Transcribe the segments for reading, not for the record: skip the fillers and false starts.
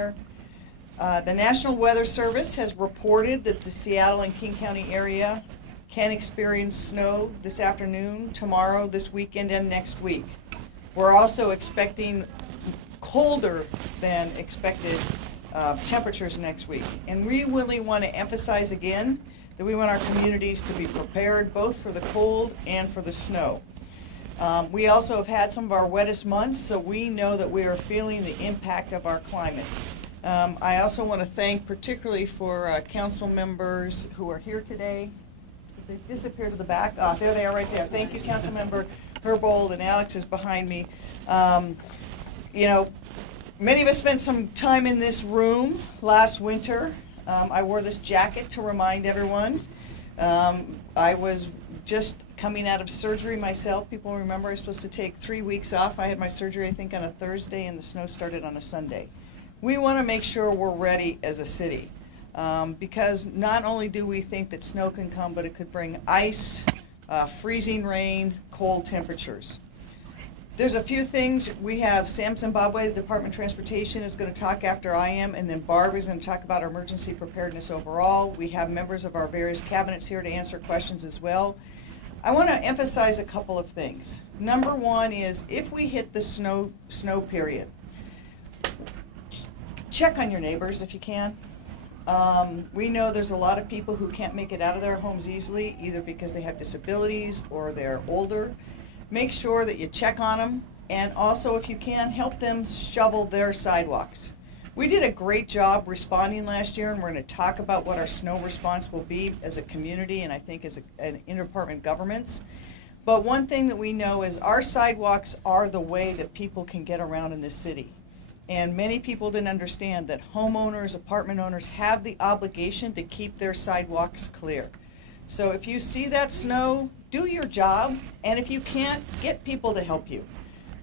Mayor. The National Weather Service has reported that the Seattle and King County area can experience snow this afternoon, tomorrow, this weekend, and next week. We're also expecting colder than expected temperatures next week. And we really want to emphasize again that we want our communities to be prepared both for the cold and for the snow. We also have had some of our wettest months, so we know that we are feeling the impact of our climate. I also want to thank particularly for council members who are here today. They disappeared to the back. Oh, there they are right there. Thank you, Council Member Herbold, and Alex is behind me. You know, many of us spent some time in this room last winter. I wore this jacket to remind everyone. I was just coming out of surgery myself. People remember I was supposed to take 3 weeks off. I had my surgery, I think, on a Thursday, and the snow started on a Sunday. We want to make sure we're ready as a city. Because not only do we think that snow can come, but it could bring ice, freezing rain, cold temperatures. There's a few things. We have Sam Zimbabwe, the Department of Transportation, is going to talk after I am, and then Barb is going to talk about our emergency preparedness overall. We have members of our various cabinets here to answer questions as well. I want to emphasize a couple of things. Number one is if we hit the snow period, check on your neighbors if you can. We know there's a lot of people who can't make it out of their homes easily, either because they have disabilities or they're older. Make sure that you check on them, and also, if you can, help them shovel their sidewalks. We did a great job responding last year, and we're going to talk about what our snow response will be as a community and I think as an interdepartment governments. But one thing that we know is our sidewalks are the way that people can get around in this city. And many people didn't understand that homeowners, apartment owners have the obligation to keep their sidewalks clear. So if you see that snow, do your job, and if you can't, get people to help you.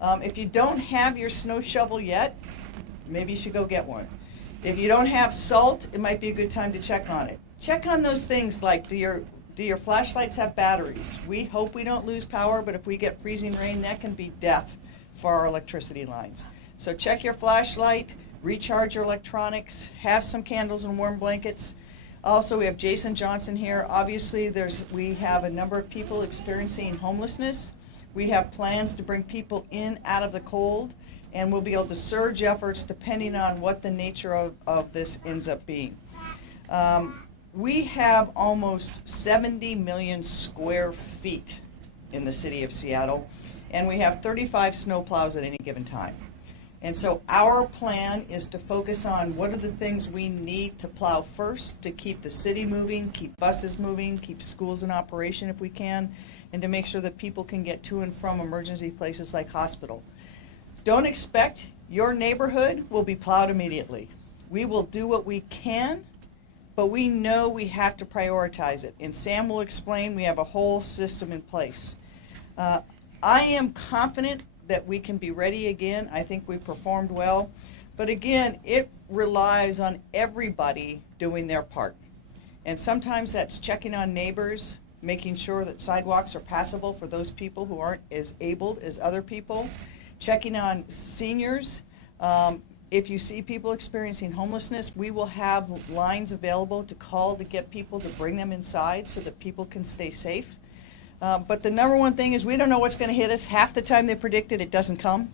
If you don't have your snow shovel yet, maybe you should go get one. If you don't have salt, it might be a good time to check on it. Check on those things like, do your flashlights have batteries? We hope we don't lose power, but if we get freezing rain, that can be death for our electricity lines. So check your flashlight, recharge your electronics, have some candles and warm blankets. Also, we have Jason Johnson here. Obviously, we have a number of people experiencing homelessness. We have plans to bring people in out of the cold, and we'll be able to surge efforts depending on what the nature of this ends up being. We have almost 70 million square feet in the city of Seattle, and we have 35 snowplows at any given time. And so our plan is to focus on what are the things we need to plow first to keep the city moving, keep buses moving, keep schools in operation if we can, and to make sure that people can get to and from emergency places like hospital. Don't expect your neighborhood will be plowed immediately. We will do what we can, but we know we have to prioritize it. And Sam will explain we have a whole system in place. I am confident that we can be ready again. I think we performed well. But again, it relies on everybody doing their part. And sometimes that's checking on neighbors, making sure that sidewalks are passable for those people who aren't as abled as other people, checking on seniors. If you see people experiencing homelessness, we will have lines available to call to get people to bring them inside so that people can stay safe. But the number one thing is we don't know what's going to hit us. Half the time they predicted it doesn't come.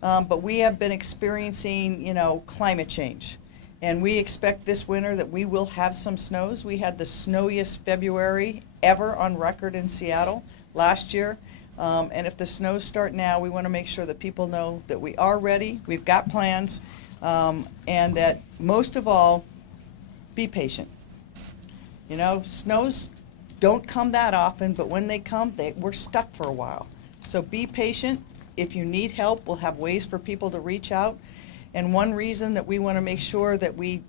But we have been experiencing, climate change. And we expect this winter that we will have some snows. We had the snowiest February ever on record in Seattle last year. And if the snows start now, we want to make sure that people know that we are ready, we've got plans, and that most of all, be patient. Snows don't come that often, but when they come, we're stuck for a while. So be patient. If you need help, we'll have ways for people to reach out. And one reason that we want to make sure that we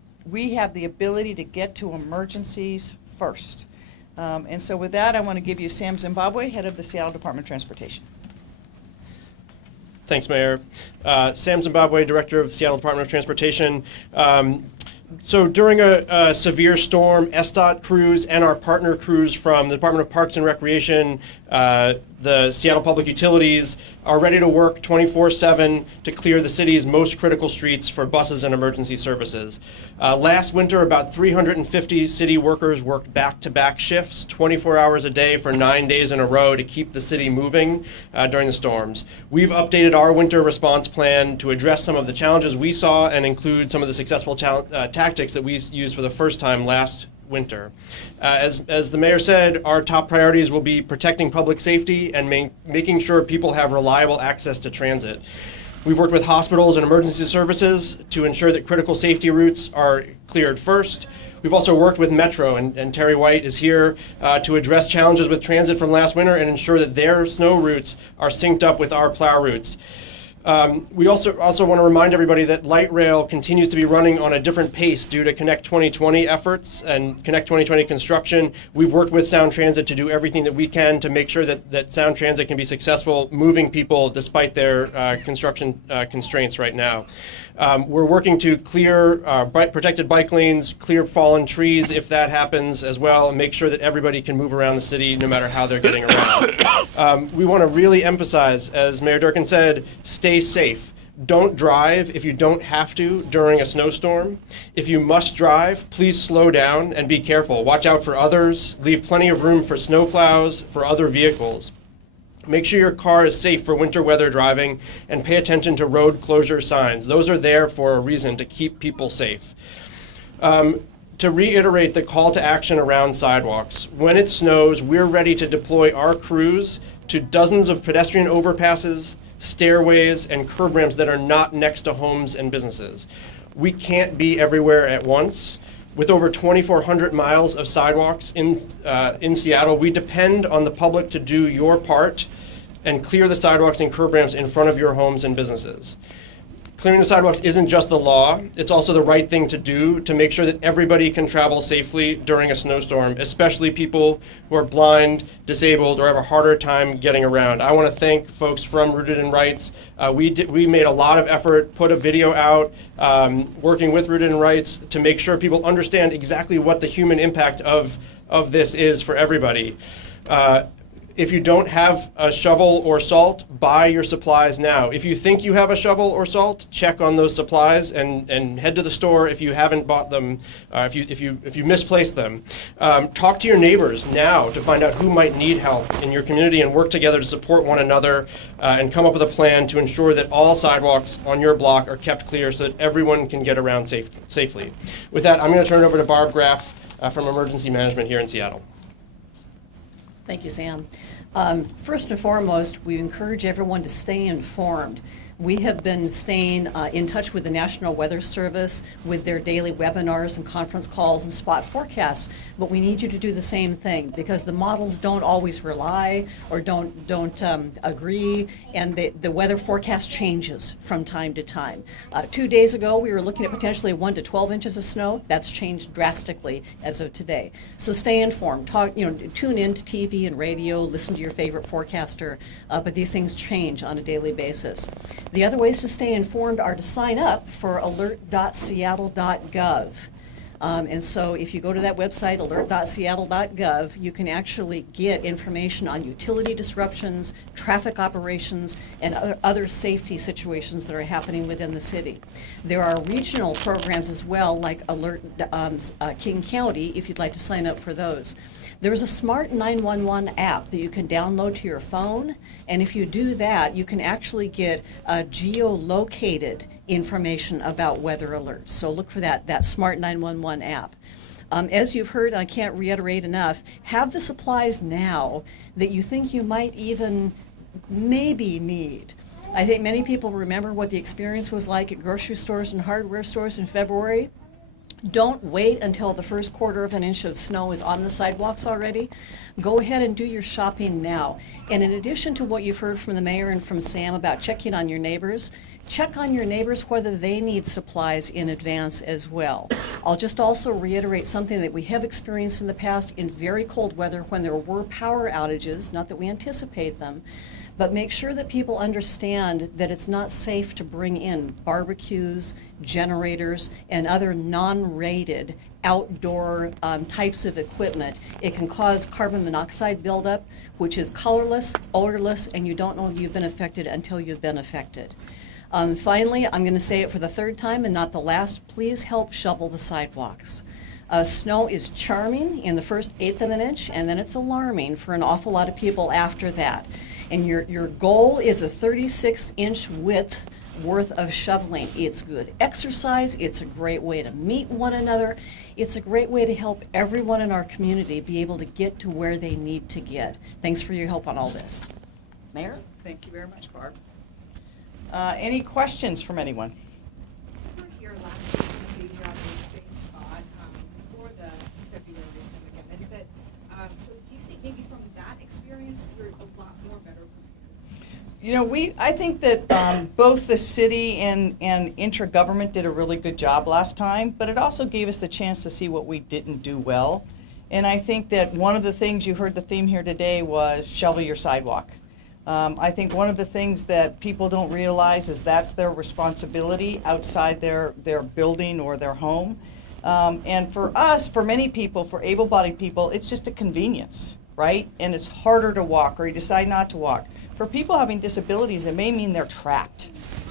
have the ability to get to emergencies first. And so with that, I want to give you Sam Zimbabwe, head of the Seattle Department of Transportation. Thanks, Mayor. Sam Zimbabwe, Director of the Seattle Department of Transportation. So during a severe storm, SDOT crews and our partner crews from the Department of Parks and Recreation The Seattle Public Utilities are ready to work 24/7 to clear the city's most critical streets for buses and emergency services. Last winter, about 350 city workers worked back-to-back shifts, 24 hours a day for 9 days in a row to keep the city moving during the storms. We've updated our winter response plan to address some of the challenges we saw and include some of the successful tactics that we used for the first time last winter. As the mayor said, our top priorities will be protecting public safety and making sure people have reliable access to transit. We've worked with hospitals and emergency services to ensure that critical safety routes are cleared first. We've also worked with Metro, and Terry White is here to address challenges with transit from last winter and ensure that their snow routes are synced up with our plow routes. We also want to remind everybody that light rail continues to be running on a different pace due to Connect 2020 efforts and Connect 2020 construction. We've worked with Sound Transit to do everything that we can to make sure that Sound Transit can be successful moving people despite their construction constraints right now. We're working to clear protected bike lanes, clear fallen trees if that happens as well, and make sure that everybody can move around the city no matter how they're getting around. We want to really emphasize, as Mayor Durkin said, stay safe. Don't drive if you don't have to during a snowstorm. If you must drive, please slow down and be careful. Watch out for others. Leave plenty of room for snowplows, for other vehicles. Make sure your car is safe for winter weather driving and pay attention to road closure signs. Those are there for a reason, to keep people safe. To reiterate the call to action around sidewalks, when it snows, we're ready to deploy our crews to dozens of pedestrian overpasses, stairways, and curb ramps that are not next to homes and businesses. We can't be everywhere at once. With over 2,400 miles of sidewalks in Seattle, we depend on the public to do your part and clear the sidewalks and curb ramps in front of your homes and businesses. Clearing the sidewalks isn't just the law, it's also the right thing to do to make sure that everybody can travel safely during a snowstorm, especially people who are blind, disabled, or have a harder time getting around. I want to thank folks from Rooted in Rights. We made a lot of effort, put a video out, working with Rooted in Rights to make sure people understand exactly what the human impact of this is for everybody. If you don't have a shovel or salt, buy your supplies now. If you think you have a shovel or salt, check on those supplies and head to the store if you haven't bought them, if you misplaced them. Talk to your neighbors now to find out who might need help in your community and work together to support one another and come up with a plan to ensure that all sidewalks on your block are kept clear so that everyone can get around safely. With that, I'm going to turn it over to Barb Graff from Emergency Management here in Seattle. Thank you, Sam. First and foremost, we encourage everyone to stay informed. We have been staying in touch with the National Weather Service with their daily webinars and conference calls and spot forecasts, but we need you to do the same thing because the models don't always rely or don't agree, and the weather forecast changes from time to time. 2 days ago, we were looking at potentially 1 to 12 inches of snow. That's changed drastically as of today. So stay informed. Tune in to TV and radio, listen to your favorite forecaster, but these things change on a daily basis. The other ways to stay informed are to sign up for alert.seattle.gov. And so if you go to that website, alert.seattle.gov, you can actually get information on utility disruptions, traffic operations, and other safety situations that are happening within the city. There are regional programs as well, like Alert King County, if you'd like to sign up for those. There's a smart 911 app that you can download to your phone, and if you do that, you can actually get geolocated information about weather alerts. So look for that smart 911 app. As you've heard, I can't reiterate enough, have the supplies now that you think you might even maybe need. I think many people remember what the experience was like at grocery stores and hardware stores in February. Don't wait until the first quarter of an inch of snow is on the sidewalks already. Go ahead and do your shopping now. And in addition to what you've heard from the mayor and from Sam about checking on your neighbors, check on your neighbors whether they need supplies in advance as well. I'll just also reiterate something that we have experienced in the past in very cold weather when there were power outages, not that we anticipate them, but make sure that people understand that it's not safe to bring in barbecues, generators, and other non-rated outdoor types of equipment, it can cause carbon monoxide buildup, which is colorless, odorless, and you don't know you've been affected until you've been affected. Finally, I'm going to say it for the third time and not the last, please help shovel the sidewalks. Snow is charming in the first eighth of an inch, and then it's alarming for an awful lot of people after that. And your goal is a 36-inch width worth of shoveling. It's good exercise, it's a great way to meet one another, it's a great way to help everyone in our community be able to get to where they need to get. Thanks for your help on all this. Mayor? Thank you very much, Barb. Any questions from anyone? We were here last week, maybe on the same spot, before the February snow again, but, so do you think maybe from that experience, you're a lot more better prepared? You know, I think that both the city and intergovernment did a really good job last time, but it also gave us the chance to see what we didn't do well. And I think that one of the things you heard the theme here today was shovel your sidewalk. I think one of the things that people don't realize is that's their responsibility outside their building or their home. And for us, for many people, for able-bodied people, it's just a convenience, right? And it's harder to walk, or you decide not to walk. For people having disabilities, it may mean they're trapped.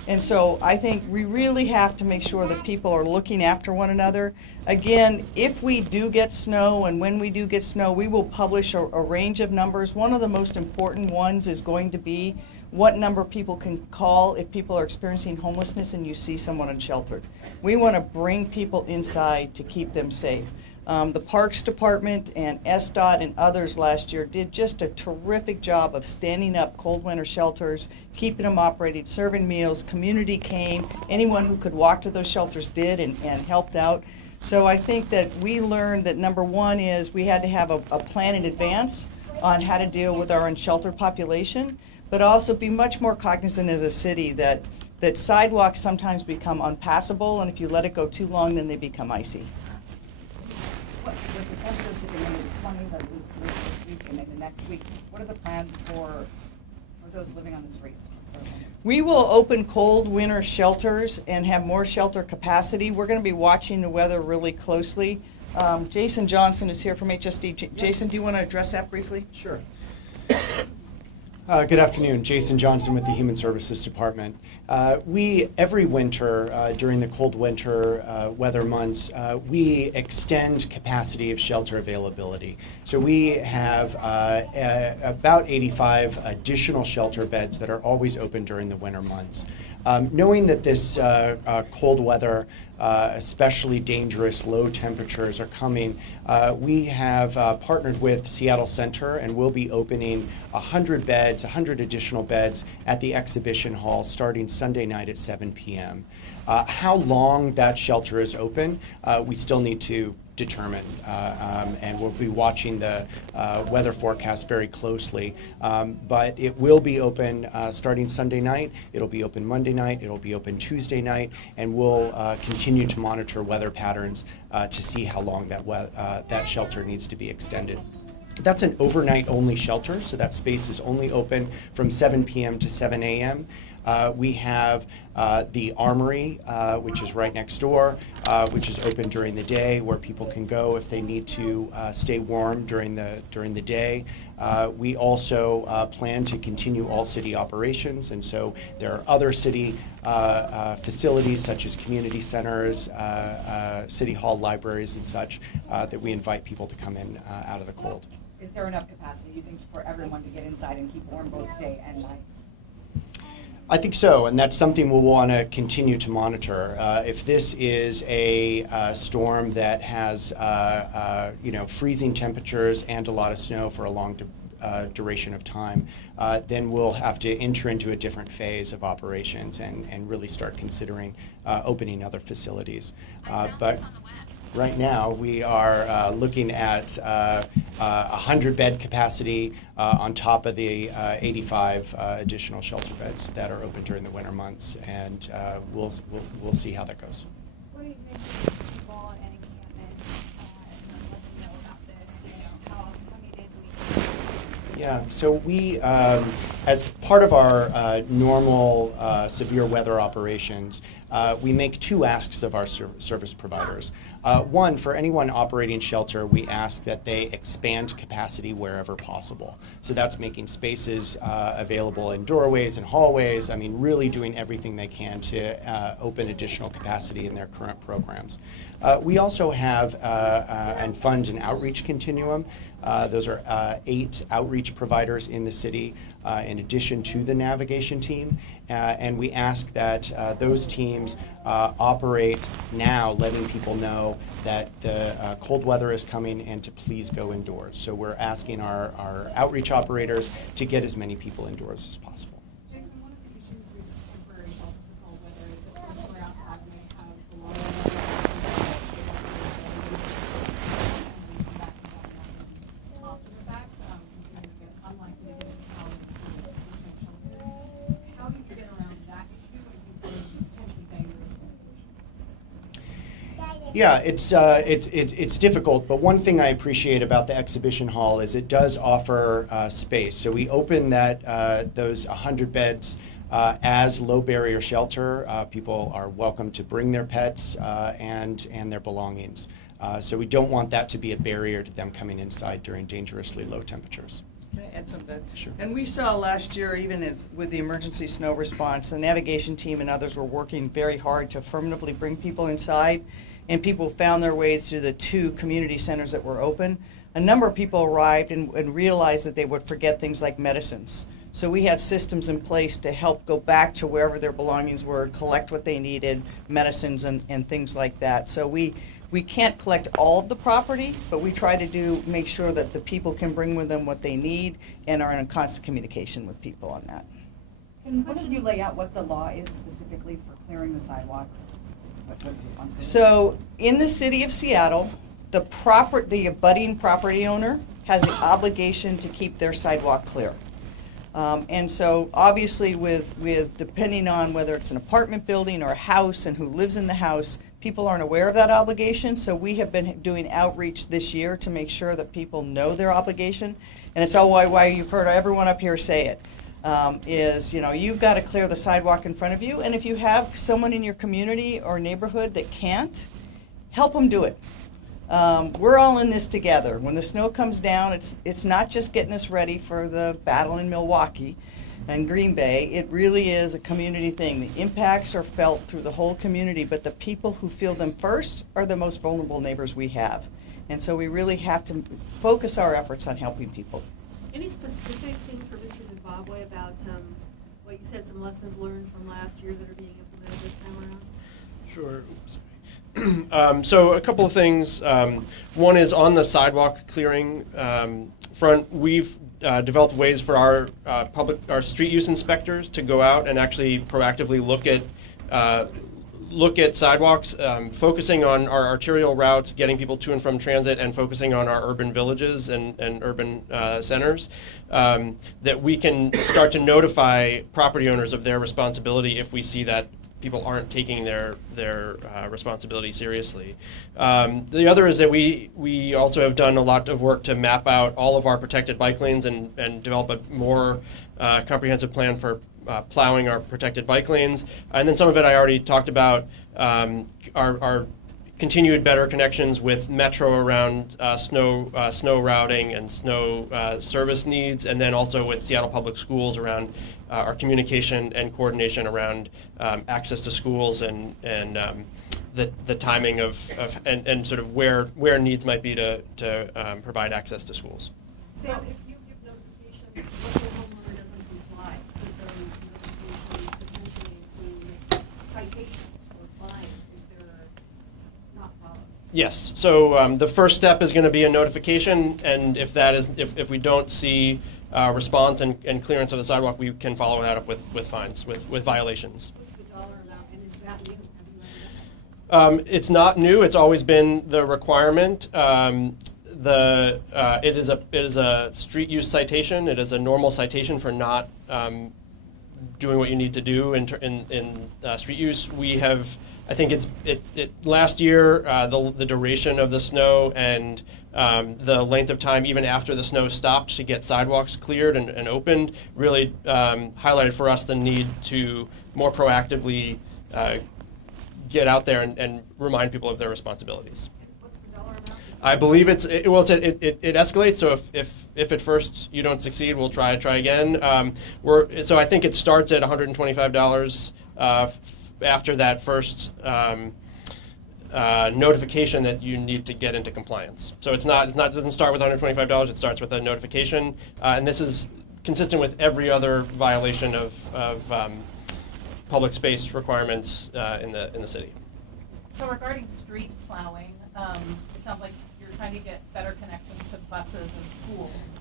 And so I think we really have to make sure that people are looking after one another. Again, if we do get snow, and when we do get snow, we will publish a range of numbers. One of the most important ones is going to be what number people can call if people are experiencing homelessness and you see someone unsheltered. We want to bring people inside to keep them safe. The Parks Department and SDOT and others last year did just a terrific job of standing up cold winter shelters, keeping them operating, serving meals. Community came. Anyone who could walk to those shelters did and helped out. So I think that we learned that number one is we had to have a plan in advance on how to deal with our unsheltered population, but also be much more cognizant of the city that sidewalks sometimes become unpassable, and if you let it go too long, then they become icy. With the temperatures dipping into the 20s, I believe, this week and then the next week, what are the plans for those living on the streets? We will open cold winter shelters and have more shelter capacity. We're going to be watching the weather really closely. Jason Johnson is here from HSD. Jason, do you want to address that briefly? Sure. Good afternoon. Jason Johnson with the Human Services Department. We, every winter, during the cold winter weather months, we extend capacity of shelter availability. So we have about 85 additional shelter beds that are always open during the winter months. Knowing that this cold weather, especially dangerous low temperatures are coming, we have partnered with Seattle Center and will be opening 100 beds, 100 additional beds at the exhibition hall starting Sunday night at 7 p.m. How long that shelter is open, we still need to determine, and we'll be watching the weather forecast very closely. But it will be open starting Sunday night, it'll be open Monday night, it'll be open Tuesday night, and we'll continue to monitor weather patterns to see how long that shelter needs to be extended. That's an overnight only shelter, so that space is only open from 7 p.m. to 7 a.m. We have the Armory, which is right next door, which is open during the day, where people can go if they need to stay warm during the day. We also plan to continue all city operations, and so there are other city facilities such as community centers, city hall libraries, and such that we invite people to come in out of the cold. Is there enough capacity, you think, for everyone to get inside and keep warm both day and night? I think so, and that's something we'll want to continue to monitor. If this is a storm that has freezing temperatures and a lot of snow for a long duration of time, then we'll have to enter into a different phase of operations and really start considering opening other facilities. But right now, we are looking at 100 bed capacity on top of the 85 additional shelter beds that are open during the winter months, and we'll see how that goes. What do you think people and encampment, and let them know about this, how many days a week? Yeah, so we, as part of our normal severe weather operations, we make two asks of our service providers. One, for anyone operating shelter, we ask that they expand capacity wherever possible. So that's making spaces available in doorways and hallways. I mean, really doing everything they can to open additional capacity in their current programs. We also have and fund an outreach continuum. Those are 8 outreach providers in the city in addition to the navigation team. And we ask that those teams operate now, letting people know that the cold weather is coming and to please go indoors. So we're asking our outreach operators to get as many people indoors as possible. Jason, one of the issues with temporary shelter for cold weather is that when we're outside, we have the long after the fact, unlikely to get how shelters. How do you get around that issue and keep those potentially dangerous situations? Yeah, it's difficult, but one thing I appreciate about the exhibition hall is it does offer space. So we open those 100 beds as low barrier shelter. People are welcome to bring their pets and their belongings. So we don't want that to be a barrier to them coming inside during dangerously low temperatures. Can I add something? Sure. And we saw last year, even with the emergency snow response, the navigation team and others were working very hard to affirmatively bring people inside, and people found their ways to the 2 community centers that were open. A number of people arrived and realized that they would forget things like medicines. So we had systems in place to help go back to wherever their belongings were, collect what they needed, medicines and things like that. So we can't collect all of the property, but we try to make sure that the people can bring with them what they need and are in constant communication with people on that. Can both of you lay out what the law is specifically for clearing the sidewalks? What the responsibility is? So in the city of Seattle, the abutting property owner has the obligation to keep their sidewalk clear. And so obviously with depending on whether it's an apartment building or a house and who lives in the house, people aren't aware of that obligation. So we have been doing outreach this year to make sure that people know their obligation. And it's all why you've heard everyone up here say it. Is, you've got to clear the sidewalk in front of you. And if you have someone in your community or neighborhood that can't, help them do it. We're all in this together. When the snow comes down, it's not just getting us ready for the battle in Milwaukee and Green Bay. It really is a community thing. The impacts are felt through the whole community, but the people who feel them first are the most vulnerable neighbors we have. And so we really have to focus our efforts on helping people. Any specific things for Mr. Zimbabwe about what you said, some lessons learned from last year that are being implemented this time around? Sure. So a couple of things. One is on the sidewalk clearing front. We've developed ways for our street use inspectors to go out and actually proactively look at sidewalks, focusing on our arterial routes, getting people to and from transit, and focusing on our urban villages and urban centers, that we can start to notify property owners of their responsibility if we see that people aren't taking their responsibility seriously. The other is that we also have done a lot of work to map out all of our protected bike lanes and develop a more comprehensive plan for plowing our protected bike lanes. And then some of it I already talked about, our continued better connections with Metro around snow routing and snow service needs, and then also with Seattle Public Schools around our communication and coordination around access to schools and the timing of and sort of where needs might be to provide access to schools. So if you give notifications, what the homeowner doesn't comply, could those notifications potentially include citations or fines if they're not followed? Yes. So the first step is going to be a notification, and if we don't see response and clearance of the sidewalk, we can follow that up with fines, with violations. What's the dollar amount, and is that new? Have you learned that? It's not new. It's always been the requirement. It is a street use citation. It is a normal citation for not doing what you need to do in street use. We have, I think it last year, the duration of the snow and the length of time even after the snow stopped to get sidewalks cleared and opened really highlighted for us the need to more proactively get out there and remind people of their responsibilities. What's the dollar amount? I believe it escalates. So if at first you don't succeed, we'll try again. So I think it starts at $125 after that first notification that you need to get into compliance. So it doesn't start with $125. It starts with a notification, and this is consistent with every other violation of public space requirements in the city. So regarding street plowing, it sounds like you're trying to get better connections to buses and schools.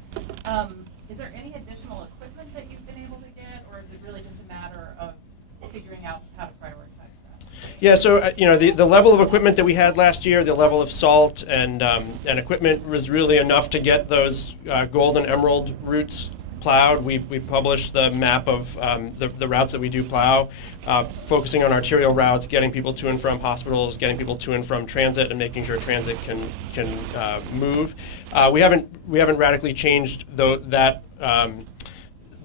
Is there any additional equipment that you've been able to get, or is it really just a matter of figuring out how to prioritize that? Yeah, so the level of equipment that we had last year, the level of salt and equipment was really enough to get those gold and emerald routes plowed. We published the map of the routes that we do plow, focusing on arterial routes, getting people to and from hospitals, getting people to and from transit, and making sure transit can move. We haven't radically changed the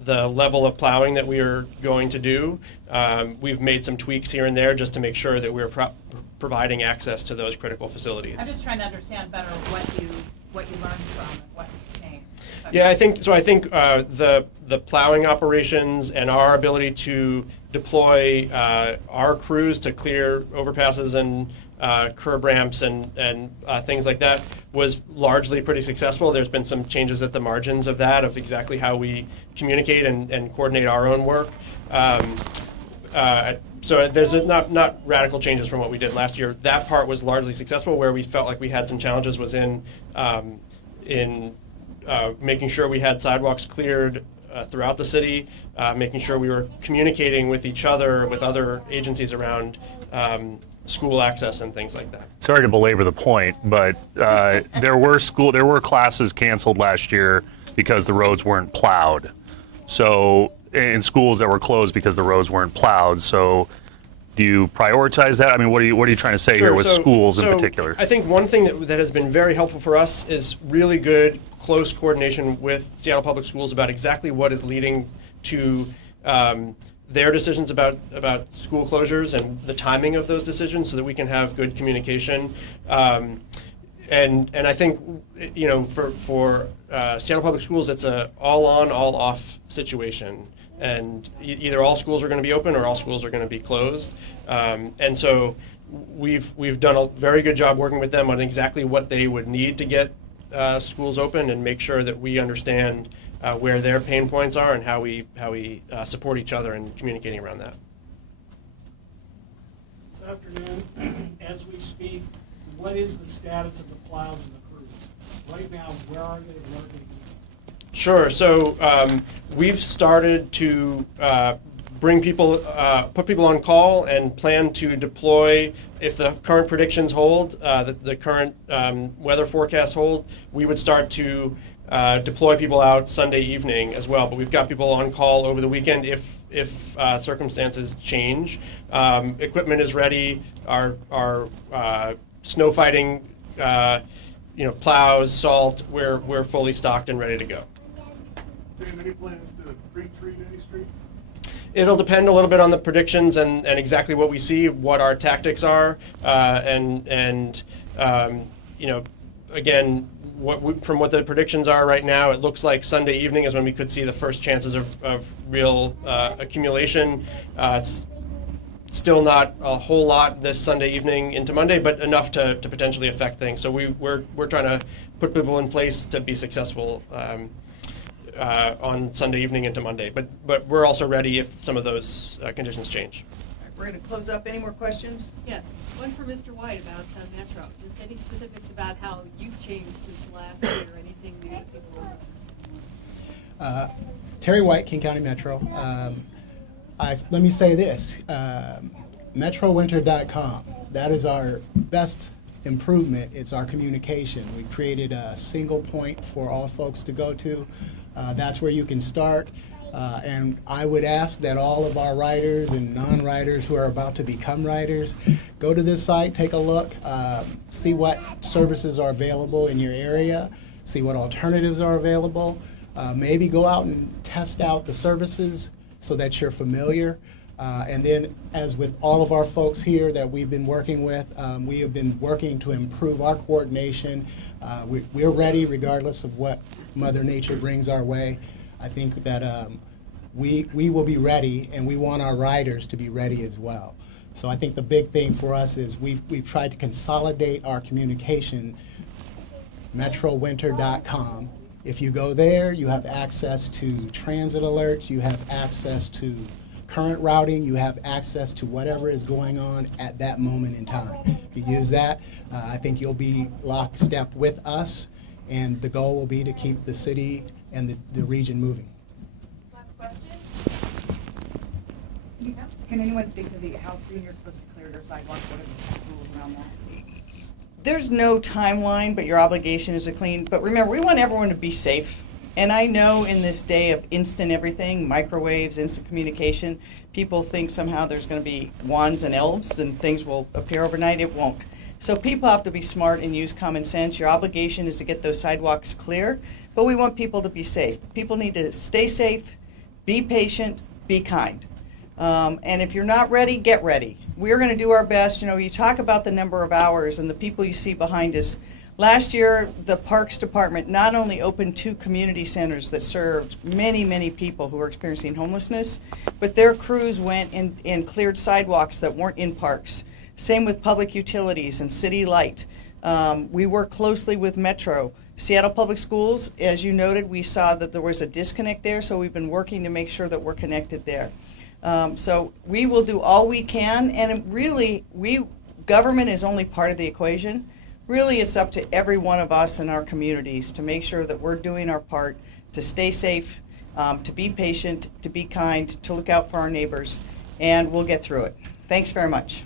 level of plowing that we are going to do. We've made some tweaks here and there just to make sure that we're providing access to those critical facilities. I'm just trying to understand better what you learned from and what changed. Yeah, I think the plowing operations and our ability to deploy our crews to clear overpasses and curb ramps and things like that was largely pretty successful. There's been some changes at the margins of that, of exactly how we communicate and coordinate our own work. So there's not radical changes from what we did last year. That part was largely successful. Where we felt like we had some challenges was in making sure we had sidewalks cleared throughout the city, making sure we were communicating with each other, with other agencies around school access and things like that. Sorry to belabor the point, but there were classes canceled last year because the roads weren't plowed. So in schools that were closed because the roads weren't plowed. So do you prioritize that? I mean, what are you trying to say here with schools in particular? I think one thing that has been very helpful for us is really good, close coordination with Seattle Public Schools about exactly what is leading to their decisions about school closures and the timing of those decisions, so that we can have good communication. And I think for Seattle Public Schools, it's a all on, all off situation. And either all schools are going to be open or all schools are going to be closed. And so we've done a very good job working with them on exactly what they would need to get schools open, and make sure that we understand where their pain points are and how we support each other in communicating around that. This afternoon, as we speak, what is the status of the plows and the crews? Right now, where are they? Where are they? Sure. So we've started to bring people, put people on call, and plan to deploy if the current predictions hold, the current weather forecasts hold. We would start to deploy people out Sunday evening as well. But we've got people on call over the weekend if circumstances change. Equipment is ready. Our snow fighting, plows, salt. We're fully stocked and ready to go. Do you have any plans to pre-treat any streets? It'll depend a little bit on the predictions and exactly what we see, what our tactics are, again, from what the predictions are right now, it looks like Sunday evening is when we could see the first chances of real accumulation. It's still not a whole lot this Sunday evening into Monday, but enough to potentially affect things. So we're trying to put people in place to be successful on Sunday evening into Monday, but we're also ready if some of those conditions change. All right, we're going to close up. Any more questions? Yes, one for Mr. White about Metro. Just any specifics about how you've changed since last year, anything new that people will notice? Terry White, King County Metro. Let me say this, metrowinter.com, that is our best improvement. It's our communication. We created a single point for all folks to go to. That's where you can start. And I would ask that all of our writers and non-writers who are about to become writers go to this site, take a look, see what services are available in your area, see what alternatives are available. Maybe go out and test out the services so that you're familiar. And then, as with all of our folks here that we've been working with, we have been working to improve our coordination. We're ready regardless of what Mother Nature brings our way. I think that we will be ready, and we want our riders to be ready as well. So I think the big thing for us is we've tried to consolidate our communication. MetroWinter.com. If you go there, you have access to transit alerts, you have access to current routing, you have access to whatever is going on at that moment in time. If you use that, I think you'll be lockstep with us, and the goal will be to keep the city and the region moving. Last question? Can anyone speak to how soon you're supposed to clear your sidewalks? What are the rules around that? There's no timeline, but your obligation is to clean. But remember, we want everyone to be safe. And I know in this day of instant everything, microwaves, instant communication, people think somehow there's going to be wands and elves and things will appear overnight. It won't. So people have to be smart and use common sense. Your obligation is to get those sidewalks clear, but we want people to be safe. People need to stay safe, be patient, be kind. And if you're not ready, get ready. We're going to do our best. You know, you talk about the number of hours and the people you see behind us. Last year, the Parks Department not only opened 2 community centers that served many, many people who were experiencing homelessness, but their crews went and cleared sidewalks that weren't in parks. Same with public utilities and city light. We work closely with Metro. Seattle Public Schools, as you noted, we saw that there was a disconnect there, so we've been working to make sure that we're connected there. So we will do all we can, and really, government is only part of the equation. Really, it's up to every one of us in our communities to make sure that we're doing our part to stay safe, to be patient, to be kind, to look out for our neighbors, and we'll get through it. Thanks very much.